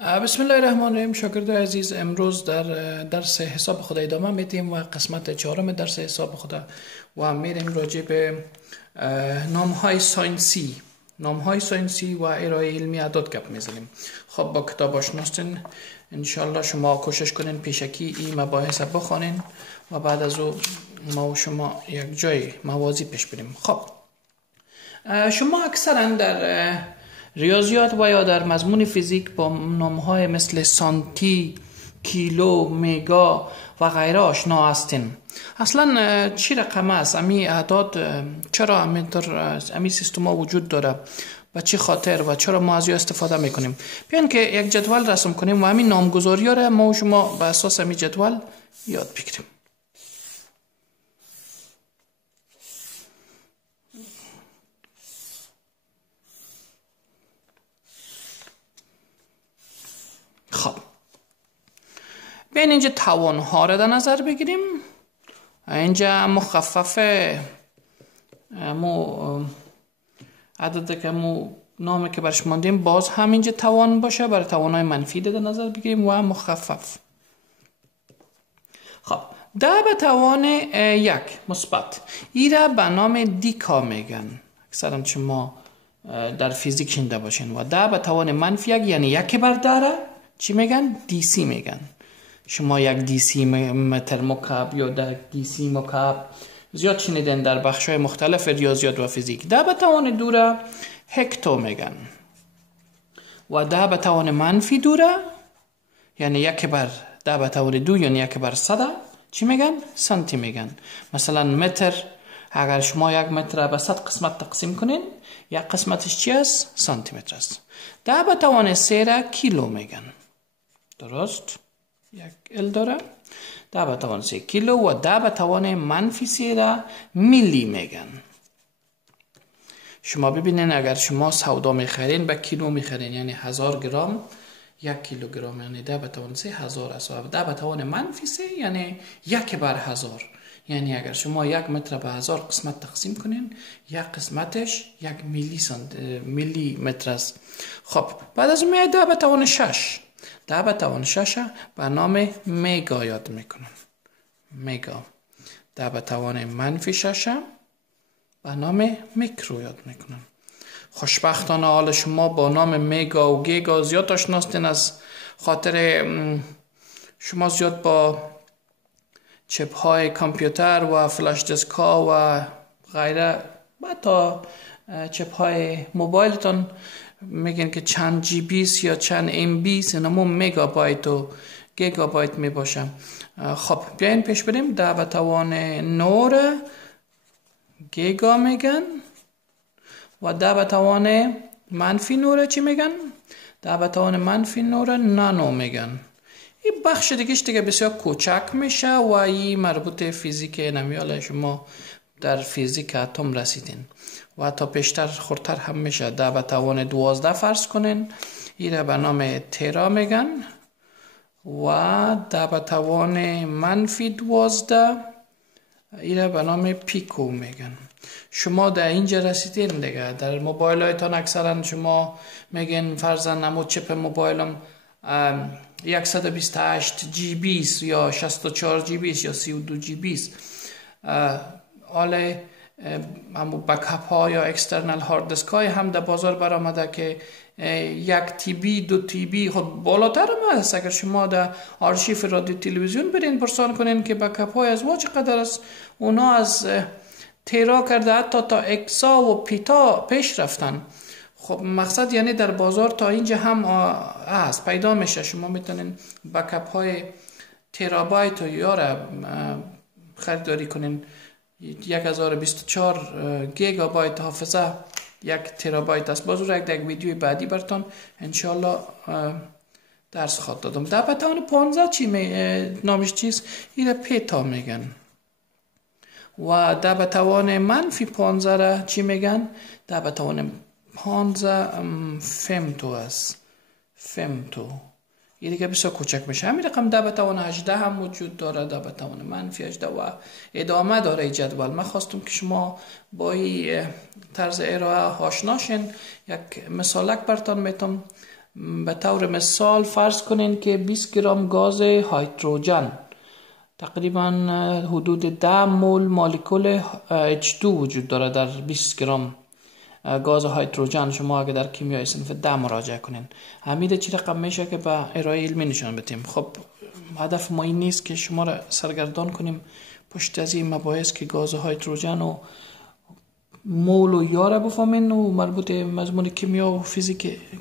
بسم الله الرحمن الرحیم. شاگرد عزیز، امروز در درس حساب خدا ادامه میدیم و قسمت چهارم درس حساب خدا و میریم راجع به نامهای ساینسی و ارائه علمی اعداد گپ میزنیم. خب با کتاب آشناستین، انشالله شما کوشش کنین پیشکی این مباحث بخونین و بعد از او ما و شما یک جای موازی پیش بریم. خب شما اکثرا در ریاضیات و یا در مضمون فیزیک با نامهای مثل سانتی، کیلو، مگا و غیره آشنا هستین. اصلا چی رقم است؟ امی اعداد چرا امی سیستم ها وجود داره و چی خاطر و چرا ما از یا استفاده میکنیم؟ بیان که یک جدول رسم کنیم و همین نامگذاری ها را ما و شما به اساس امی جدول یاد بگیریم. خب بین اینجا توان ها را در نظر بگیریم. اینجا مخفف عدد که نامی که برش ماندیم باز هم اینجا توان باشه، برای توان های منفی در نظر بگیریم و مخفف. خب 10 به توان 1 مثبت، این را به نام دیکا میگن. اکثرا شما در فیزیک شنیده باشین. و 10 به توان منفی 1 یعنی 1 بر 10 چی میگن؟ دیسی میگن. شما یک دیسی متر مکعب یا در دیسی مکعب زیاد شنیدن در بخش‌های مختلف ریاضیات و فیزیک. 10 به توان 2 را هکتو میگن و 10 به توان منفی 2 را یعنی 1 بر 10 به توان 2 یعنی 1 بر 100 چی میگن؟ سانتی میگن. مثلا متر، اگر شما 1 متر را به 100 قسمت تقسیم کنین، یک قسمتش چی است؟ سانتی متر است. 10 به توان 3 را کیلو میگن. درست؟ یک ال داره. 10 به توان 3 کیلو و 10 به توان منفی 3 را میلی میگن. شما ببینین اگر شما سودا میخرین به کیلو میخرین، یعنی 1000 گرم 1 کیلوگرم، یعنی 10 به توان 3 1000 است. و 10 به توان منفی 3 یعنی 1 بر 1000. یعنی اگر شما 1 متر به 1000 قسمت تقسیم کنین، یک قسمتش 1 میلی متر است. خب بعد از اون 10 به توان 6. 10 به توان 6 به نام مگا یاد میکنن. مگا. 10 به توان منفی 6 به نام میکرو یاد میکنن. خوشبختانه حال شما با نام مگا و گیگا زیاد آشناستین، از خاطر شما زیاد با چپ های کامپیوتر و فلاش دیسک ها و غیره و تا چپ های موبایلتون میگن که چند جی بیس یا چند ام بیس، اینمو مگابایت و گیگابایت میباشه. خب بیاین پیش بریم. 10 به توان 9 گیگا میگن و 10 به توان منفی 9 چی میگن؟ 10 به توان منفی 9 نانو میگن. این بخش دیگه بسیار کوچک میشه و این مربوط فیزیک نمیاله. شما در فیزیک اتم رسیدین و تا پیشتر خورتر هم میشه. 10 به توان 12 فرض کنین، این را به نام ترا میگن و 10 به توان منفی 12 این را به نام پیکو میگن. شما در اینجا رسیدین دیگه. در موبایل هایتان اکثرا شما میگن فرضاً نمو چپ موبایلم 128 جی بیس یا 64 جی بیس یا 32 جی بیس. حالا همو بکاپ ها یا اکسترنال هارد دیسک های هم در بازار برآمده که 1 تی بی 2 تی بی خود بالاتر هم هست. اگر شما در آرشیف رادیو تلویزیون برین پرسان کنین که بکاپ های از واج قدر است، اونا از تیرا کرده حتی تا اکسا و پیتا پیش رفتن. خب مقصد یعنی در بازار تا اینجا هم هست، پیدا میشه. شما میتونین بکاپ های ترابایت و یاره خریداری کنین. 1024 گیگابایت حافظه 1 ترابایت است. باز رو یک ویدیوی بعدی براتون انشالله درس خواهد دادم. 10 به توان 15 چی نامش چیست؟ این پیتا میگن. و 10 به توان منفی 15 را چی میگن؟ 10 به توان 15 femto است. femto. این دیگه بسیار کوچک میشه. همین رقم 10 به توان 18 هم وجود داره. 10 به توان منفی 18 و ادامه داره این جدول. من خواستم که شما با این طرز ارائه آشنا شین. یک مثالک براتون میتونم به طور مثال فرض کنین که 20 گرم گاز هیدروژن تقریبا حدود 10 مول مولکول H2 وجود داره در 20 گرم گاز هیدروژن. شما اگه در کیمیای صنف 10 مراجعه کنین همیده چی رقم میشه که به ارائه علمی نشان بدیم. خب هدف ما این نیست که شما را سرگردان کنیم پشت از این مباحث که گاز هیدروژن و مول و یاره بفهمین و مربوط مضمون کیمیا و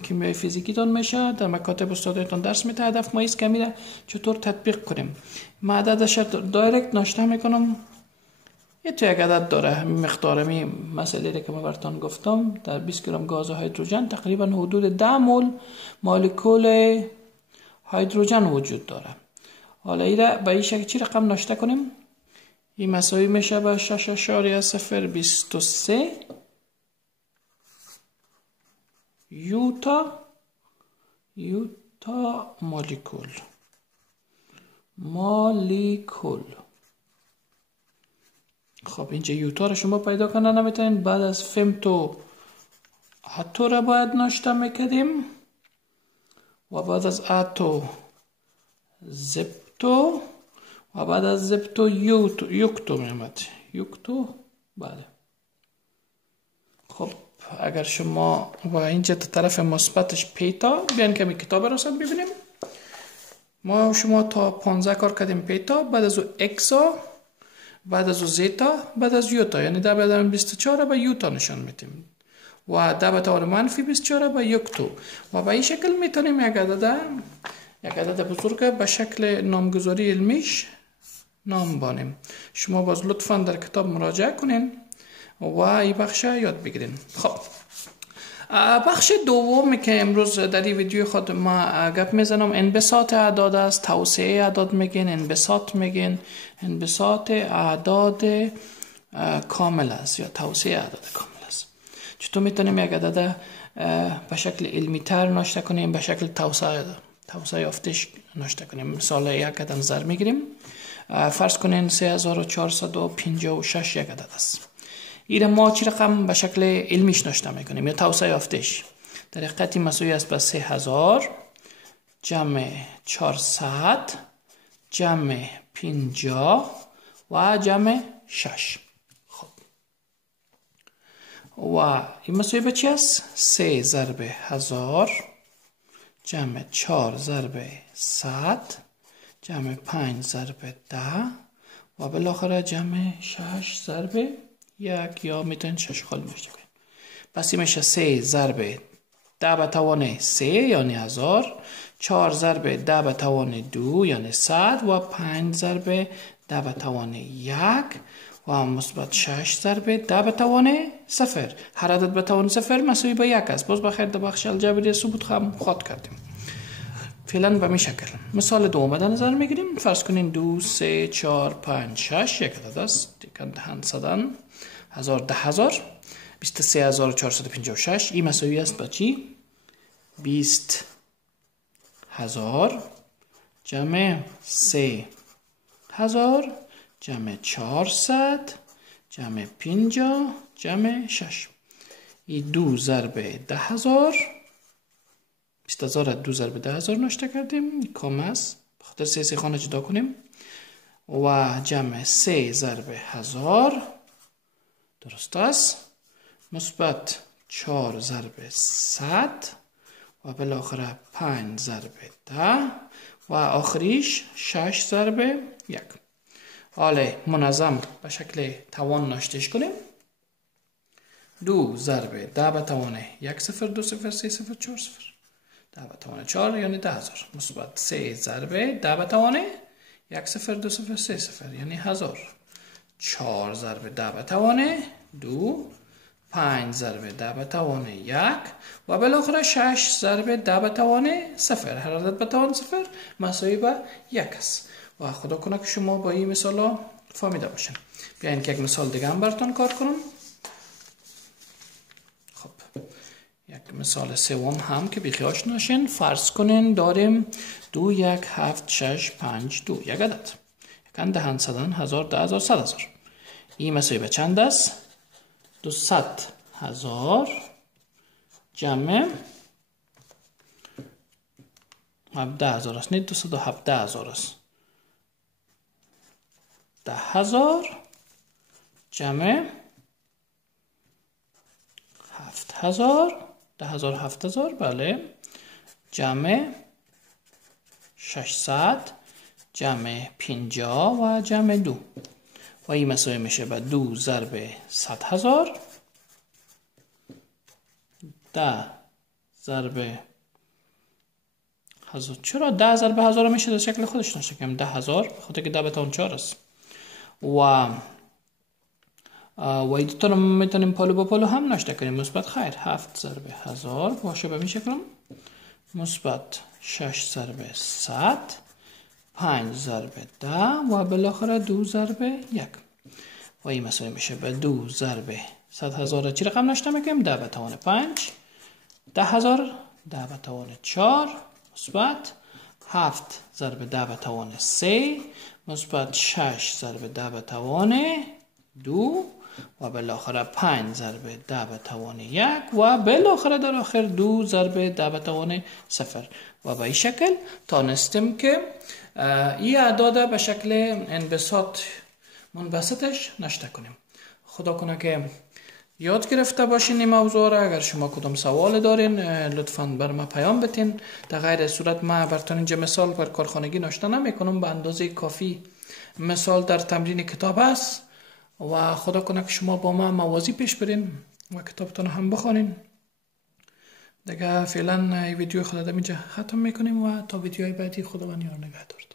کیمیای فیزیکی تان میشه، در مکاتب استادتان درس میده. هدف ما ایست که میره چطور تطبیق کنیم. ما عددش دایرکت ناشته میکنم. یه تو یک عدد داره همین مقدار می مسئله که ما براتون گفتم. در 20 گرم گاز هیدروژن تقریبا حدود 10 مول مولکول هیدروژن وجود داره. حالا ایره به این شکل چی رقم ناشته کنیم؟ این مساوی میشه به 6.023 یوتا مولکول. خب اینجا یوتا رو شما پیدا کنه نمیتونین. بعد از فمتو اتو رو باید ناشته میکردیم و بعد از اتو زبتو و بعد از زبتو یوکتو میامد. یوکتو بله. خب اگر شما و اینجا طرف مثبتش پیتا بیان که می کتاب رسد ببینیم. ما شما تا 15 کار کردیم پیتا، بعد از او اکسا، بعد از او زیتا، بعد از یوتا، یعنی 10 به 24 به یوتا نشان میدیم و 10 به طور منفی 24 به یوکتو. و به این شکل میتونیم یک عدد بزرگ به شکل نامگذاری علمیش نام بانیم. شما باز لطفا در کتاب مراجعه کنین و این بخش یاد بگیرین. خب بخش دومی که امروز در این ویدیو خود ما گپ میزنم انبساط اعداد است. توسعه اعداد میگین، انبساط میگین. انبساط اعداد کامل است یا توسعه اعداد کامل است. چطور میتونیم یک عدد به شکل علمی تر ناشته کنیم، به شکل توسعه یافتش ناشته کنیم. مثال یک عدد ضرب میگیریم. فرض کنین 3456 یک عدد است. این ما چی رقم به شکل علمیش ناشته میکنیم یا توسعه یافتش؟ در حقیقت مساوی است به 3000 جمع 400 جمع 50 و جمع 6. خب و این مساوی به چی است؟ 3 ضرب 1000 جمع 4 ضرب 100 جمع 5 ضرب 10 و بالاخره جمع 6 ضرب 1 یا میتونید 6 خال میشه کنید. پس این میشه 3 ضرب 10 به توان 3 یعنی 1000، 4 ضرب 10 به توان 2 یعنی 100 و 5 ضرب 10 به توان 1 و مثبت 6 ضرب 10 به توان 0. هر عدد به توان 0 مساوی به 1 است. باز بخیر در بخش الجبری ثبوت هم خود کردیم. فعلا به می شکل مثال دوم در نظر میگیریم. فرض کنین 2 3 4 5 6 یک عدد است. دهن صدن 1000 10000 23456. این مساوی است با چی؟ 20000 جمع 3000 جمع 400 جمع 50 جمع 6. این 2 ضرب 10000 20000 2 ضرب 10000 ناشته کردیم. کم است بخاطر 3 خانه جدا کنیم و جمع 3 ضرب 1000 درست است مثبت 4 ضرب 100 و بالاخره 5 ضرب 10 و آخریش 6 ضرب 1. حالا منظم به شکل توان ناشتهش کنیم. 2 ضرب 10 به توان 1 0 2 0 3 0 4 0 10 به توان 4 یعنی 10000 مثبت 3 ضرب 10 به توان 1 0 2 0 3 0 یعنی 1000. 4 ضرب 10 به توان 2 5 ضرب 10 به توان 1 و بالاخره 6 ضرب 10 به توان 0. هر عدد به توان 0 مساوی به 1 است. و خدا کنه که شما با این مثال ها فهمیده باشین. بیاین که یک مثال دیگه هم براتون کار کنم. خب یک مثال سوم هم که بیخیاش نشین. فرض کنین داریم 2 1 7 6 5 2 یک عدد. یکن دهن صدن 1000 10000 100000. این مساوی به چند است؟ 200000 جمع 17,000 است، نه 217,000 است. 10,000 جمع 7,000، 10,000 7,000 بله، جمع 600 جمع 50 و جمع 2 و این مساوی میشه به 2 ضرب 100,000. 10 ضرب 1000. چرا 10 ضرب 1000 میشه در شکل خودش نشه کنیم 10,000 به خاطر که 10 به توان 4 است و این دوتا رو میتونیم پالو با پالو هم نشته کنیم مثبت. خیر 7 ضرب 1000 باشه به این شکل، مثبت 6 ضرب 100 5 ضرب 10 و بالاخره 2 ضرب 1 و این مساوی میشه به 2 ضرب 100,000. چی رقم نشته میکنیم 10 به توان 5 10,000 10 به توان 4 مثبت 7 ضرب 10 به توان 3 مثبت 6 ضرب 10 به توان 2 و بالاخره 5 ضرب 10 به توان 1 و بالاخره در آخر 2 ضرب 10 به توان 0 و به این شکل تانستیم که این اعداد به شکل انبساط منبسطش نشته کنیم. خدا کنه که یاد گرفته باشین این موضوع را. اگر شما کدام سوال دارین لطفاً بر ما پیام بتین. در غیر صورت ما براتون اینجا مثال بر کارخانگی نوشته نمیکنم، به اندازه کافی مثال در تمرین کتاب است و خدا کنه که شما با ما موازی پیش برین و کتابتون هم بخونین. دیگه فعلا ویدیو خود اینجا ختم میکنیم و تا ویدیوهای بعدی خداوند یار نگهدار.